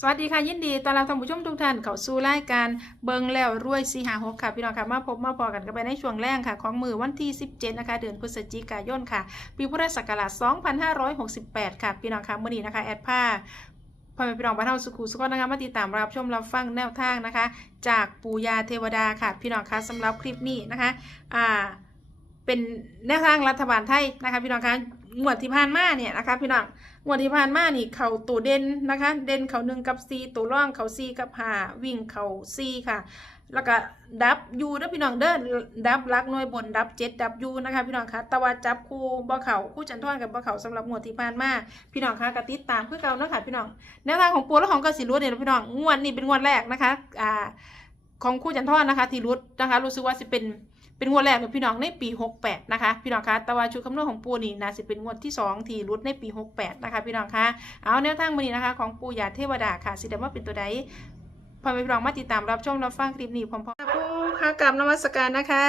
สวัสดีค่ะยินดีต้อนรับท่านผู้ชมทุกท่านเข้าสู่รายการเบิงแล้วรวยสีหาหกค่ะพี่น้องค่ะมาพบมาพอกันกันไปในช่วงแรกค่ะ ของมือวันที่ 17 นะคะ เดือนพฤศจิกายนค่ะ ปีพุทธศักราช 2568 ค่ะ พี่น้องค่ะมื่อนี้นะคะ แอดผ้าพ่อแม่พี่น้องบ้านเฮาสุขุสุขนะคะมาติดตามรับชมรับฟังแนวทางนะคะ จากปู่ยาเทวดาค่ะ พี่น้องค่ะสำหรับคลิปนี้นะคะอ่าเป็นแนวทางรัฐบาลไทยนะคะ พี่น้องคะ งวดที่ผ่านมาเนี่ยนะคะพี่น้องงวดที่ผ่านมานี่เขาตัวเด่นนะคะ เด่นเขาหนึ่งกับซีตัวร่องเขาซีกับหาวิ่งเขาซีค่ะ แล้วก็ดับยูนะพี่น้องเด้อดับลักหน่วยบนดับเจ็ดดับยูนะคะพี่น้องคะตะวันจับคู่บ่เขาคู่จันทอนกับบ่เขาสำหรับงวดที่ผ่านมาพี่น้องคะกติดตามเพื่อเก่านะคะพี่น้องแนวทางของปูและของกสิรุดเนี่ยพี่น้องงวดนี้เป็นงวดแรกนะคะอ่าของคู่จันทอนนะคะที่รุดนะคะ รู้สึกว่าจะเป็น เป็นงวดแรกของพี่น้องในปี 68 นะคะ พี่น้องคะแต่ว่าชุดคำนวณของปูนี่นะสิเป็นงวดที่ 2 ที่รุดในปี 68 นะคะ พี่น้องคะเอาแนวทางวันนี้นะคะ ของปูยาเทวดาค่ะสิเดว่าเป็นตัวใดพอไปพี่น้องมาติดตามรับชมรับฟังคลิปนี้พร้อมๆปูค่ะกราบนมัสการนะคะ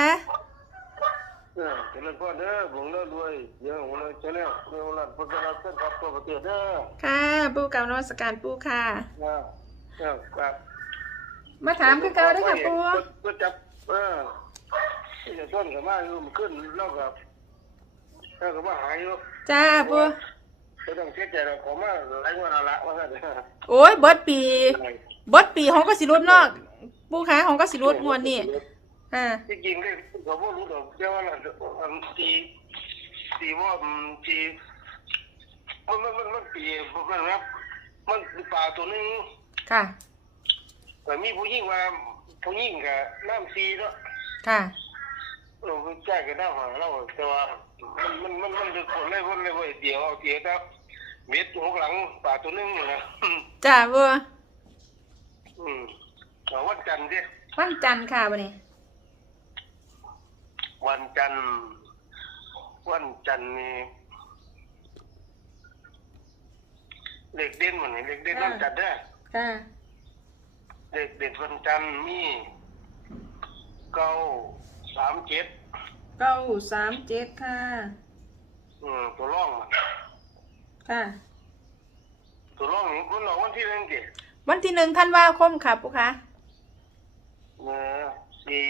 เออเจริญพรเด้อบุญเลิศด้วยเดี๋ยวผมเลยจะแล้วเรื่องนั้นพุทธราชเส้นทับตัวประเทศเด้อค่ะปูกราบนมัสการปูค่ะนะเออครับมาถามคือเก่าเด้วยค่ะปูก็จับเออที่ จะต้นกับมาอยู่มันขึ้นแล้วกับแล้วก็มาหายอยู่จ้าปูก็ต้องเสียใจเราขอมาหลายวันละว่าซั่นโอ้ยเบิดปีเบิดปีของก็สิรุดเนอกปูคะของก็สิรุดงวดนี้ค่ะที่จริงเลยเขาบ่รู้ดอกเจ้าว่าอันตีตีว่าตีมันมันมันมันปีมันนะมันป่าตัวนึงค่ะแต่มีผู้หญิงว่าผู้หญิงกับน้ำซีเนาะค่ะ เราไปแจ้งกันได้หาเราแต่ว่ามันมันมันมันดึกคนเลยวันเลยว่าเดียวเอาเดียวครับเม็ดหกหลังป่าตัวนึงนี่นะจ้าปูอืมเอาวันจันทร์ดิวันจันทร์ค่ะวันนี้ วันจันทร์วันจันทร์นี่เด็กเด่นมันนี่เด็กเด่นวันจันทร์เด้ค่ะเด็กเด่นวันจันทร์มีเก้าามเจ็ดเก้าสามเจ็ดค่ะ อืมตัวร่องมันค่ะ ตัวร่องนี่คุณเอาวันที่หนึ่งดิวันที่หนึ่งท่านว่าคมค่ะปุ๊คะเออสี่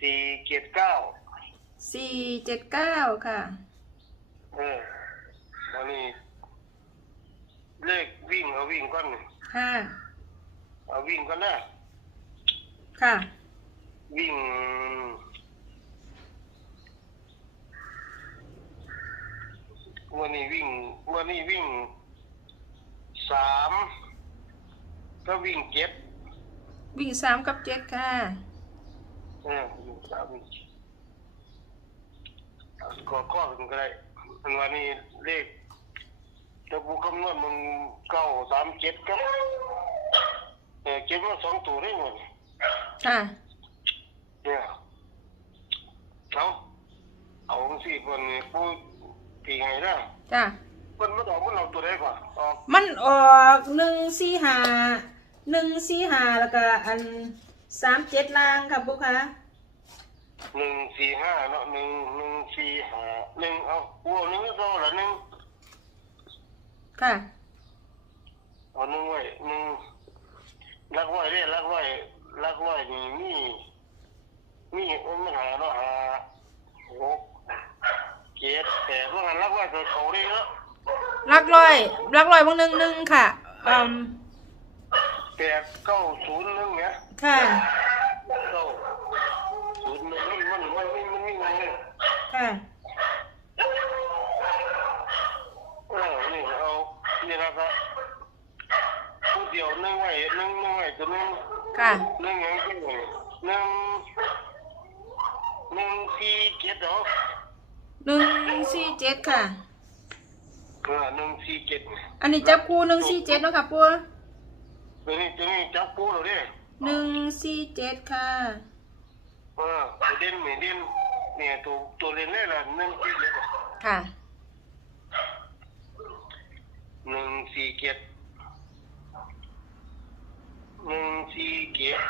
สี่เจ็ดเก้าสี่เจ็ดเก้าค่ะ เออวันนี้เลขวิ่งเอาวิ่งก่อนค่ะ เอาวิ่งก่อนนะค่ะ วิ่งวันนี้วิ่งวันนี้วิ่งสามก็วิ่งเจ็ดวิ่งสามกับเจ็ดค่ะเออวิ่งสามวิ่งก็ก็เป็นก็ได้มันวันนี้เลขจะบุคำนวณมึงเก้าสามเจ็ดครับเออเก็บมาสองตัวได้หมดค่ะ เนี่ยเอาเอาสิคนนี้ผู้ตีไงนะจ้ะมันมันออกมันเอาตัวได้ก่อนออกมันออกหนึ่งสี่หาหนึ่งสี่หาแล้วก็อันสามเจ็ดลางค่ะปุ๊คะหนึ่งสี่ห้าเนาะหนึ่งหนึ่งสี่ห้าหนึ่งเอาวัวหนึ่งก็เอาละหนึ่งค่ะเอาหนึ่งไว้หนึ่งรักไว้เด้รักไว้รักไว้นี่มี มีมันหาเนาะหาหกเจ็ดแปดว่างันรักไว้ตัวเขาได้เนาะลักร้อยลักร้อยบางหนึ่งหนึ่งค่ะอืมแปดเก้าศูนย์หนึ่งเนี่ยค่ะเก้าศูนย์หนึ่งมันมันมันมันมันมีเงินค่ะเออนี่เอานี่นะครับผู้เดียวหนึ่งไว้หนึ่งหนึ่งไว้ตัวหนึ่งค่ะหนึ่งยังที่หนึ่งหนึ่ง หนึ่งสี่เจ็ดเหรอหนึ่งสี่เจ็ดค่ะ เออหนึ่งสี่เจ็ดอันนี้จับคู่หนึ่งสี่เจ็ดเนาะค่ะปุ๊ตัวนี้ตัวนี้จับคู่เราดิหนึ่งสี่เจ็ดค่ะเออตัวเด่นไม่เด่นเนี่ยตัวตัวเล่นนี่แหละหนึ่งสี่เจ็ดค่ะหนึ่งสี่เจ็ดหนึ่งสี่เจ็ด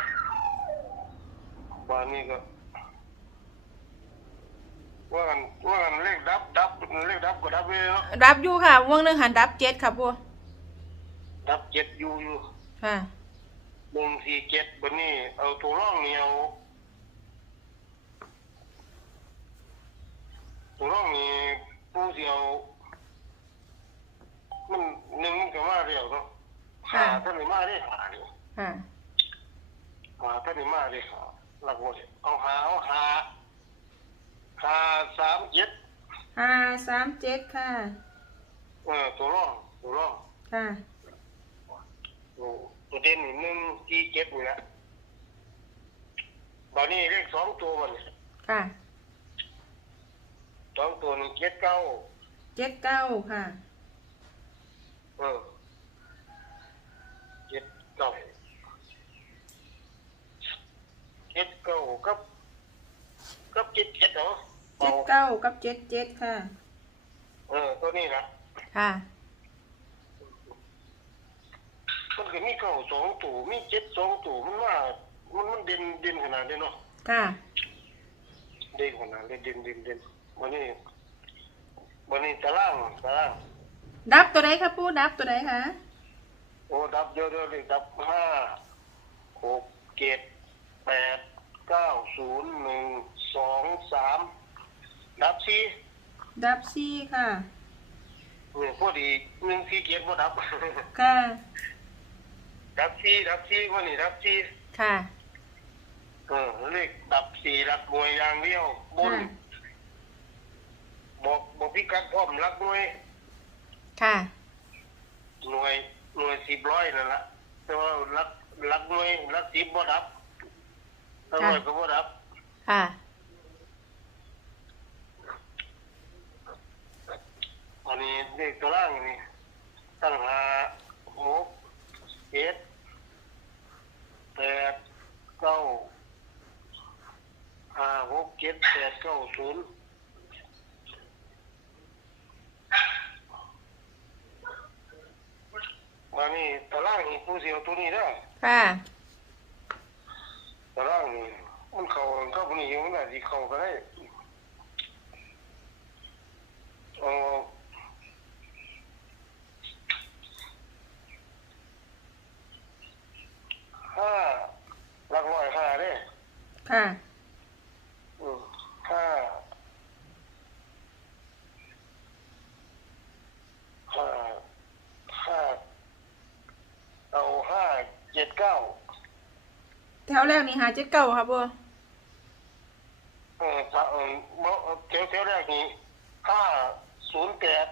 วันนี้ก็ ว่ากันว่ากันเลขดับดับเลขดับก็ดับไปเลยเนาะดับอยู่ค่ะวงหนึ่งหันดับเจ็ดค่ะปุ๊เดับเจ็ดอยู่อยู่ค่ะ หนึ่งสี่เจ็ดบันนี้เอาตัวร่องนี่เอาตัวร่องนี่ผู้เดียวมันหนึ่งมันก็มาเดียวเนาะหาท่านนี่มาได้หาเดียวค่ะ หาท่านนี่มาได้หาหลักหมดเอาหาเอาหาหาสามเจ็ด ห้าสามเจ็ดค่ะ เออตัวร่องตัวร่องค่ะ ตัวตัวเด่นนี่หนึ่งสี่เจ็ดนี่แหละตอนนี้เลขสองตัวมันค่ะ สองตัวนี่เจ็ดเก้าเจ็ดเก้าค่ะ เออเจ็ดเก้าเจ็ดเก้ากับกับเจ็ดเจ็ดเหรอเจ็ดเก้ากับเจ็ดเจ็ดค่ะ เออ ตัวนี้นะค่ะ มันก็มีเก้าสองตัวมีเจ็ดสองตัวมันว่ามันมันเด่นเด่นขนาดนี้เนาะค่ะ เด่นขนาดเด่นเด่นเด่นเด่นวันนี้วันนี้ตารางตารางดับตัวไหนคะปูดับตัวไหนคะโอ้ดับเยอะเลยดับห้าหกเจ็ดแปดเก้าศูนย์หนึ่งสองสามดับสี่ ดับซี่ค่ะ เนี่ยพอดีหนึ่งสี่เจ็ดพอดับ ค่ะ ดับสี่ดับสี่วันนี้ดับสี่ค่ะ เออเลขดับสี่รักหน่วยอย่างเดียวบน ค่ะ บอกบอกพี่กัดพร้อมรักหน่วยค่ะ หน่วยหน่วยสิบร้อยนั่นแหละแต่ว่ารักรักหน่วยรักสิบบ่ดับถ้าหน่วยก็บ่ดับ ค่ะ อันนี้เลขตัวล่างนี่ตั้งหาหกเจ็ดแปดเก้าห้าหกเจ็ดแปดเก้าศูนย์วันนี้ตารางนี่ผู้เสียวตัวนี้ได้อค่ะตารางนี่มันเข้าเข้าคนนี้มันอาจจะเข้าก็ได้เอาห้าหลักร้อยห้าเด้ ค่ะ อืมห้าห้าห้าเอาห้าเจ็ ดเก้าแถวแรกนี่หาเจ็ดเก้าค่ะปูเออถ้าเออเมื่อเที่ยวเที่ยวแรกนี้ห้าศูนย์แปด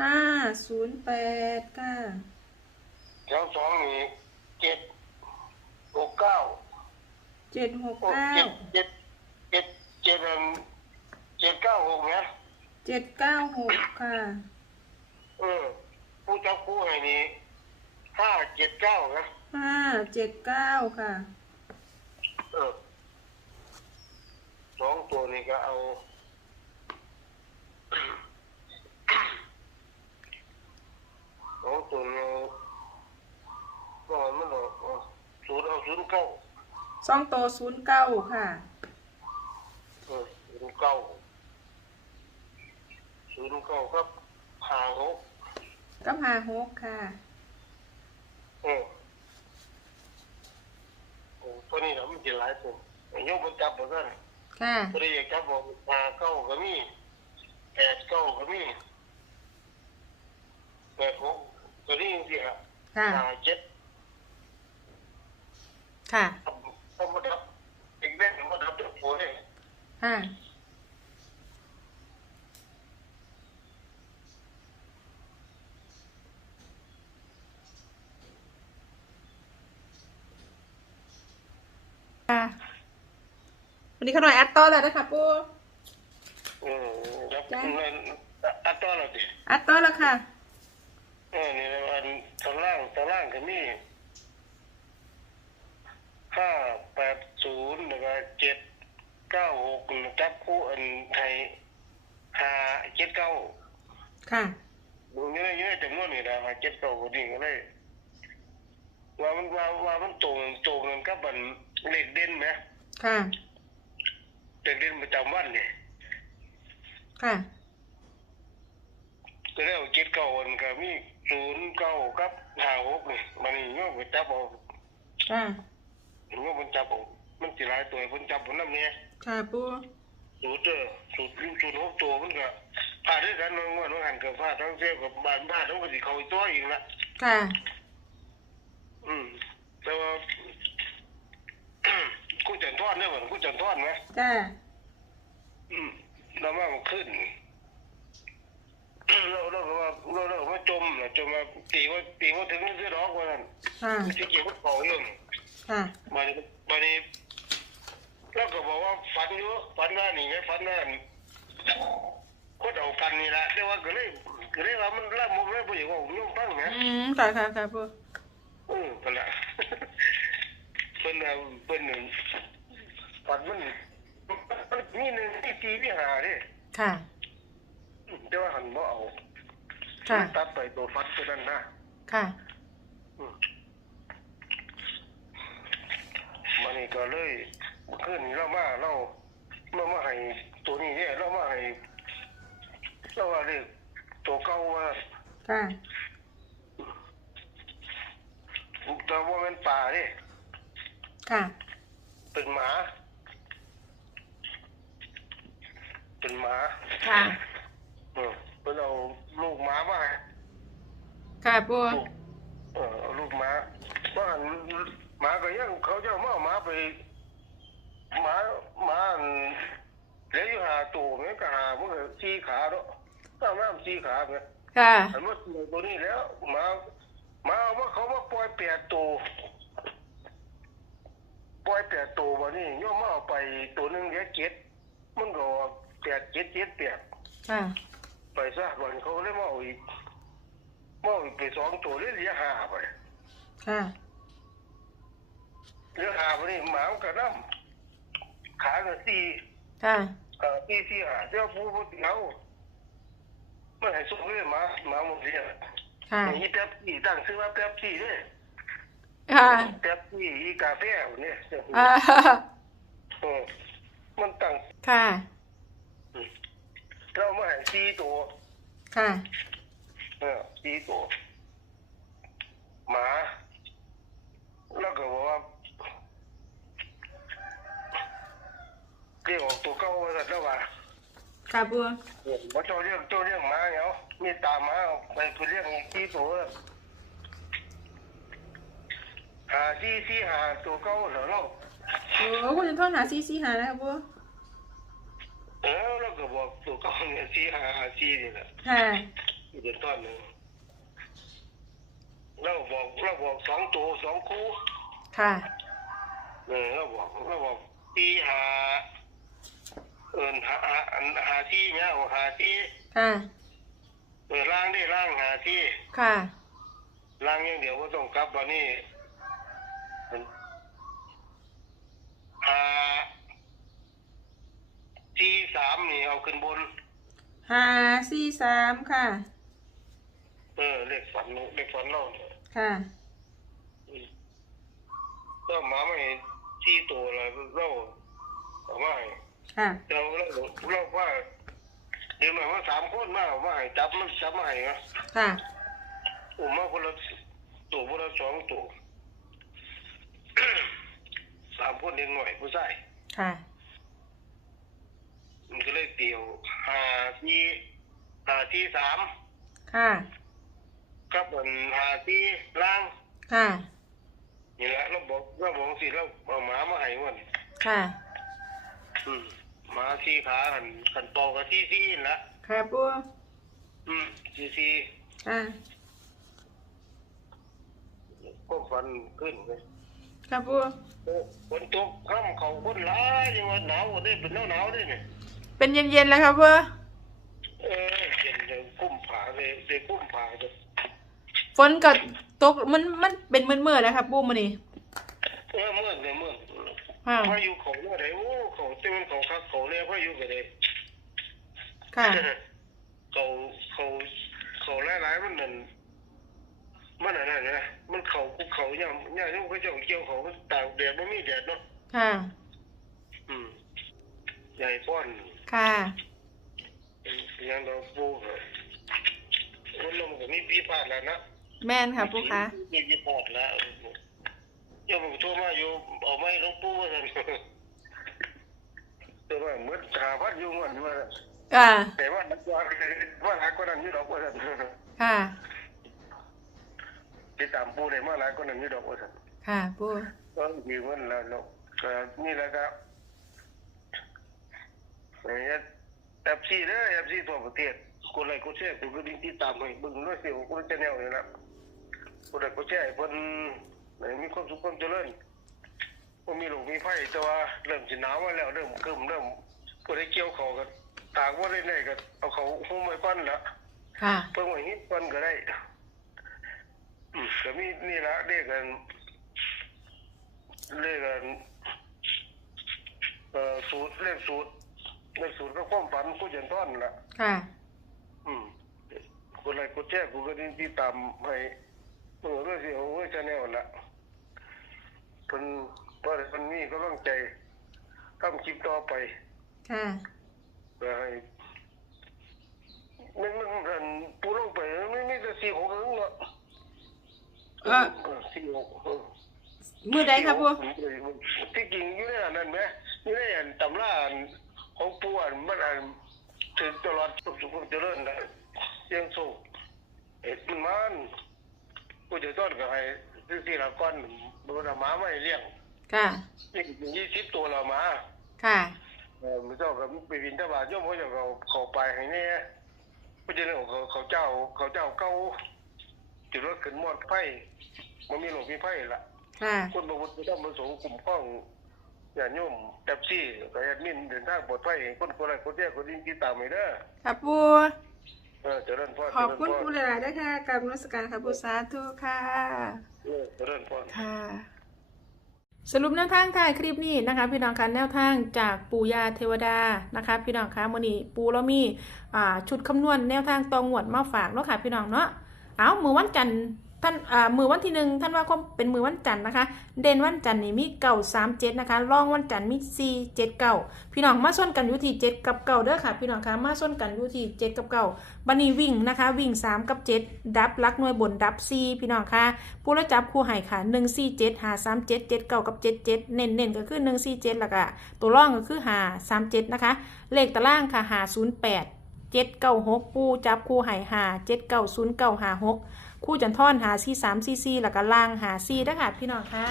ห้าศูนย์แปดค่ะแถวสองนี้เจ็ดหกเก้าเจ็ดหกโอ้เก้าเจ็ดเจ็ดเจ็ดเจ็ดเอิ่มเจ็ดเก้าหกเนี่ยเจ็ดเก้าหกค่ะ เออผู้เจ้าผู้ให้นี้ห้าเจ็ดเก้านะห้าเจ็ดเก้าค่ะ เออสองตัวนี้ก็เอา สองตัวนี้ก็มันเอาเอาศูนย์เอาศูนย์เก้าสองโตศูนย์เก้าค่ะ เออศูนย์เก้าศูนย์เก้าครับหาหกกับหาหกค่ะ เออโอ้ ตัวนี้นะมันจะหลายตัวโยกมันจับหมดแล้วค่ะ ตัวนี้อยากจับบอกหาเก้าก็มีแปดเก้าก็มีแปดหกตัวนี้จริงๆอะค่ะ หาเจ็ดค่ะต้องมาดับอีกแม่หนึ่งมาดับตัวโผล่เลยค่ะค่ะ วั นนี้เขาหน่อยอัดต่อแล้วนะคะปูเออดับมันอัตราอะไรดิอัดต่อแล้วค่ะ เออนี่นะอันตอนล่างตอนล่างก็มีห้าแปดศูนย์แล้วก็เจ็ดเก้าหกจับคู่อันไทยห้าเจ็ดเก้าค่ะดูเยอะเยอะจำนวนนี่นะห้าเจ็ดเก้าก็ดีก็เลยว่ามันว่าว่ามันตรงตรงกันกับมันเลขเด่นไหมค่ะ เลขเด่นประจำวันเนี่ยค่ะ ก็แล้วเจ็ดเก้าอันก็มีศูนย์เก้ากับห้าหกนี่มันนี่โยมไปจับเอาค่ะ โยมมันจับเอามันสิหลายตัวเพิ่นจับผมนำเนี่ยค่ะปูสูตรเด้อสูตรสูตรหกตัวมันก็พาด้วยกันเนาะว่าน้องหันกับพาทั้งเจ้ากับบ้านบ้านต้องก็สิเข้าอีกตัวอีกละค่ะ อืมแต่ว่า กูจันทอนเนี่ยบ่กูจันทอนไหมจ้าอืมแล้วมามันขึ้นเราเราก็ว่าเราเราก็ว่าจมนะจมมาตีว่าตีว่าถึงเสื้อดอกว่านั่นค่ะที่เกี่ยวกับเขาอยู่ค่ะบัดนี้บัดนี้เราก็บอกว่าฝันอยู่ฝันว่านี่ไงฝันว่านี่คนเอากันนี่แหละแต่ว่าก็เลยก็เลยว่ามันละมุมเลยบ่อยากว่ายุ่งฟังนะอืมค่ะค่ะค่ะปูอือนั่นแหละเพิ่นน่ะเพิ่นนี่ฝันมันมันมีหนึ่งที่ตีที่หาเด้ค่ะ แต่ว่าหันบ่เอาค่ะ ตัดไปตัวฟัดตัวนั้นนะค่ะ อืมมันนี่ก็เลยขึ้นเรามาเราเรามาให้ตัวนี้เนี่ยเรามาให้เราว่าเรียกตัวเก่าว่า ค่ะ แต่ว่าเป็นป่าเด้ ค่ะ เป็นหมา เป็นหมา ค่ะ เออเพิ่นเอาลูกหมามาให้ค่ะปูลูกเออเอาลูกหมาว่าหันหมาก็ยังเขาจะเอามาเอาหมาไปหมาหมาอันเหลืออยู่หาตัวแม่นก็หามันก็สี่ขาเนาะถ้าน้ำสี่ขาแม่ค่ะ อันว่าตัวตัวนี้แล้วหมาหมาเอามาเขามาปล่อยแปดตัว ปล่อยแปดตัววันนี้โย่อมมาเอาไปตัวหนึงเหลือเจ็ดมันก็แปดเจ็ดเจ็ดแปดค่ะ ไปซะวันเขาเลยมาเอาอีกมาเอาอีกไปสองตัวเลยเหลือห้าไปค่ะ เหลือห้าไปนี่หมามันก็น้ำขาก็สี่ค่ะ เอ่อสี่สี่ห้าเจ้าผู้ผู้เอามันให้ส่งเลยหมาหมาหมดเรียค่ะนี่แป๊บซี่ตั้งชื่อว่าแป๊บซี่เด้ ค่ะแป๊บซี่อีกาแฟเนี่ยอ่าเออมันตั้งค่ะ เรามาให้สี่ตัวค่ะเออสี่ตัวหมา แล้วก็บอกว่าเรียกออกตัวเก้ามาแล้วว่าค่ะปูว่าเจ้าเรียกเจ้าเรียกหมาเหรอมีตามหมาเอาไปไปเรียกอีกสี่ตัว หาสี่สี่หาตัวเก้าเหรอเราโอ้คุณจะทอนหาซีซีหานะครับปูเออเราก็บอกตัวเก้าเนี่ยสี่หาหาสี่นี่แหละค่ะเดือนต้นหนึ่งเราบอกเราบอกสองตัวสองคู่ค่ะเออเราบอกเราบอกตีหาเอินหาหาอันหาที่เนี่ยเอาหาที่ค่ะเออล่างได้ล่างหาที่ค่ะล่างอย่างเดียวก็ต้องกลับวันนี้ หาที่สามนี่เอาขึ้นบนหาซีสามค่ะ เออเลขฝันเลขฝันเราเนี่ยค่ะ ก็หมาไม่ที่ตัวเราเราเอามาให้ค่ะ เราเราเราว่าเดี๋ยวหมายว่าสามคนมาเอามาให้จับมันจับมาให้นะค่ะ อุ้มมาคนละตัวคนละสองตัว สามคนเด็กหน่อยผู้ชายค่ะ มันก็เลยเตียวหาที่หาที่สามค่ะกับบนหาที่ล่างค่ะนี่แหละเราบอกเราบอกสิเราเอาหมามาให้มันค่ะอืมหมาที่ขาหันขันตอกกับที่ที่นั่นละค่ะปูอืมที่ที่ค่ะก็ฟันขึ้นเลย ค่ะปูโอ้ฝนตกค่ำเขาคนร้ายยังว่าหนาวได้เป็นหนาวหนาวได้เนี่ยเป็นเย็นๆแล้วครับปูเออเย็นเลยกุ้มผาเลยเลยกุ้มผาเลยฝนก็ตกมันมันเป็นมืดๆแล้วครับปูมันนี่เออเมื่อเลยเมื่อค่ะพายุเขาเมื่อไหร่โอ้เขาเต็มเขาคักเขาเลยพายุกันเลยค่ะเขาเขาเขาหลายๆมันนั่น มันอะไรนะมันเขาคุกเขาเนี่ยเนี่ยที่เขาเจ้าเกี่ยวเขาตากแดดไม่มีแดดเนาะค่ะ อืมใหญ่ป้อนค่ะยังเราปลูกอะมันลมก็มีพี่ผ่านแล้วนะแม่นค่ะปูค่ะมีพี่ผ่านแล้วโยมโทรมาอยู่เอาไม้หลวงปู่ว่าซั่นแต่ว่าเหมือนหาพัดอยู่เหมือนว่าซั่นค่ะแต่ว่านักว่าว่าหลายกว่านั้นอยู่ดอกว่าซั่นค่ะ ติดตามปู่ได้มาหลายกว่านั้นอยู่ดอกว่าซั่นค่ะปูก็มีเงินแล้วเนาะก็นี่แหละครับเอ่อแอปซีเด้อแอปซีทั่วประเทศคนไรก็แชร์คนก็ดิ้งติดตามให้เบิ่งด้วยสิคนจะแนวนี่ละคนไรก็แชร์ให้เพิ่นให้มีความสุขความเจริญบ่มีโรคมีภัยแต่ว่าเริ่มสิหนาวมาแล้วเริ่มครึมเริ่มบ่ได้เกี่ยวเขาวกันตากบ่ได้ไหนก็เอาเขาหุ้มไว้ก่อนละค่ะเพิ่งไว้ฮิตก่อนก็ได้อืม ก็มีนี่ละเรียกกันเลขอันเอ่อสูตรเลขสูตรเลขสูตรก็ความฝันกูจะท่อนละค่ะ อืมคนไรกูแจ้กูก็ไดีที่ตามให้มึงเรื่องสิโอ้ยจะแนวละเพิ่นว่าเพิ่นมีกำลังใจทำคลิปต่อไปค่ะ เพื่อให้มันมันอันปูลงไปไม่ไม่แต่สี่หกเอง เนาะเอ่อสี่หกเออมือใดครับปูที่จริงอยู่ในอันนั้นไหมอยู่ในอันตำราอันของปู่อันมันอันถึงตลอดสุขสุขเจริญนะเสียงสูงเอ็ดมันมันกูจะต้อนกับให้ซื้อที่ละก้อนดูนะหมาไม่เลี้ยงค่ะนี่ยี่สิบตัวละหมาค่ะเออมันเจ้ากับไปบินทบาทโย่อมเขาจะเขาเขาไปให้เนี่ยก็จะเรื่องเขาเขาเจ้าเขาเจ้าเก้าจุดรถขึ้นมอดไฟ มันมีหลงมีไฟละค่ะ คนบางคนก็ต้องมาสงกลุ่มข้องอย่าโยมแท็บซี่กับแอดมินเดินทางปลอดภัยคนคนอะไรคนเดียวคนยิ่งที่ตามไม่ได้อค่ะปู เออเจริญพรขอบคุณเจริญพปูรหลายๆด้วยค่ะกับนมัสการค่ะปูสาธุค่ะ เออเจริญพร ค่ะ สรุปแนวทางถ่ายคลิปนี้นะคะ พี่น้องคะแนวทางจากปู่ยาเทวดานะคะ พี่น้องคะมื้อนี้ปูเรามีอ่าชุดคำนวณแนวทางตองหวดมาฝากเนาะค่ะพี่น้องเนาะเอามือวันจันทร์ ท่านมือวันที่หนึ่งท่านว่าคมเป็นมือวันจันทร์นะคะ เด่นวันจันทร์นี่มีเก่าสามเจ็ดนะคะรองวันจันทร์มีสี่เจ็ดเก่าพี่น้องมาส้นกันอยู่ที่เจ็ดกับเก่าเด้อค่ะ พี่น้องคะมาส้นกันอยู่ที่เจ็ดกับเก่าบันนี้วิ่งนะคะ วิ่งสามกับเจ็ดดับลักหน่วยบนดับสี่พี่น้องคะผู้ละจับคู่ให้ค่ะหนึ่งสี่เจ็ดหาสามเจ็ดเจ็ดเก้ากับเจ็ดเจ็ดเน้นเน้นๆก็คือหนึ่งสี่เจ็ดแล้วก็ตัวร่องก็คือหาสามเจ็ดนะคะ เลขตารางค่ะหาศูนย์แปดเจ็ดเก้าหกปูจับคู่ให้หาเจ็ดเก้าศูนย์เก้าหาหก คู่จันท่อนหาสี่สามสี่สี่แล้วก็ล่างหาสี่นะคะพี่น้องคะ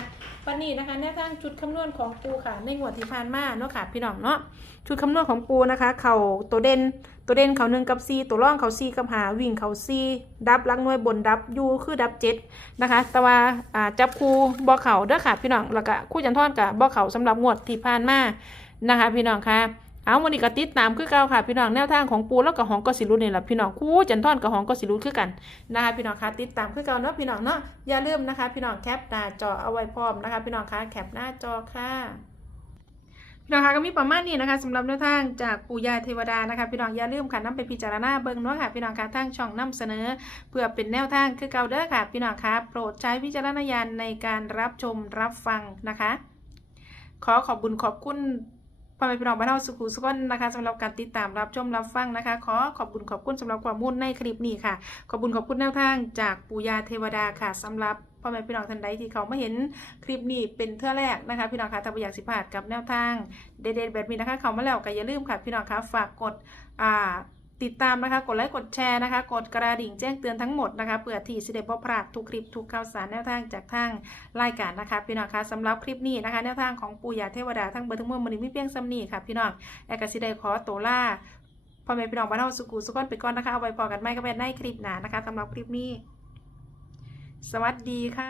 วันนี้นะคะแนวทางชุดคำนวณของปูค่ะ ในงวดที่ผ่านมาเนาะค่ะพี่น้องเนาะชุดคำนวณของปูนะคะ เข่าตัวเด่นตัวเด่นเขาหนึ่งกับซีตัวร่องเขาซีกับหาวิ่งเขาซีดับลักน่วยบนดับยูคือดับเจ็ดนะคะแต่ว่าจับคู่บอเขาเด้อค่ะพี่น้องแล้วก็คู่จันทอนกับบอเขาสำหรับงวดที่ผ่านมานะคะ พี่น้องคะ เอาวันนี้ก็ติดตามคือเก่าค่ะ พี่น้องแนวทางของปูแล้วก็ของก็สิรุนี่แหละพี่น้องคู่จันทอนกับของก็สิรุคือกันนะคะพี่น้องคะติดตามคือเก่าเนาะพี่น้องเนาะอย่าลืมนะคะ พี่น้องแคปหน้าจอเอาไว้พร้อมนะคะ พี่น้องคะแคปหน้าจอค่ะพี่น้องคะก็มีประมาณนี้นะคะสำหรับแนวทางจากปู่ย่าเทวดานะคะพี่น้องอย่าลืมค่ะนำไปพิจารณาเบิ่งเนาะค่ะพี่น้องคะทางช่องนำเสนอ เพื่อเป็นแนวทางคือเก่าเด้อค่ะ พี่น้องคะโปรดใช้วิจารณญาณในการรับชมรับฟังนะคะ ขอขอบบุญขอบคุณ พ่อแม่พี่น้องบ้านเฮาสุขุสุขนนะคะสำหรับการติดตามรับชมรับฟังนะคะ ขอขอบคุณขอบคุณสำหรับความมุ่นในคลิปนี้ค่ะ ขอบคุณขอบคุณแนวทางจากปู่ยาเทวดาค่ะสำหรับพ่อแม่พี่น้องท่านใดที่เขาไม่เห็นคลิปนี้เป็นเทื่อแรกนะคะ พี่น้องคะถ้าอยากสิพลาดกับแนวทางเด็ดๆแบบนี้นะคะ เขามาแล้วก็อย่าลืมค่ะ พี่น้องคะฝากกดอ่า ติดตามนะคะ กดไลค์กดแชร์นะคะ กดกระดิ่งแจ้งเตือนทั้งหมดนะคะเพื่อที่สิเดบพลาดทุกคลิปทุกข่าวสารแนวทางจากทางรายการนะคะ พี่น้องคะสำหรับคลิปนี้นะคะ แนวทางของปู่ยาเทวดาทั้งเบอร์ทั้งมวลมันมีเพียงซ้ำนี้ค่ะ พี่น้องแอกสิได้ขอตัวล่าพ่อแม่พี่น้องบ้านเฮาสุขุสุขนไปก่อนนะคะเอาไว้พอกันไม่ก็เป็นในคลิปหนานะคะสำหรับคลิปนี้ สวัสดีค่ะ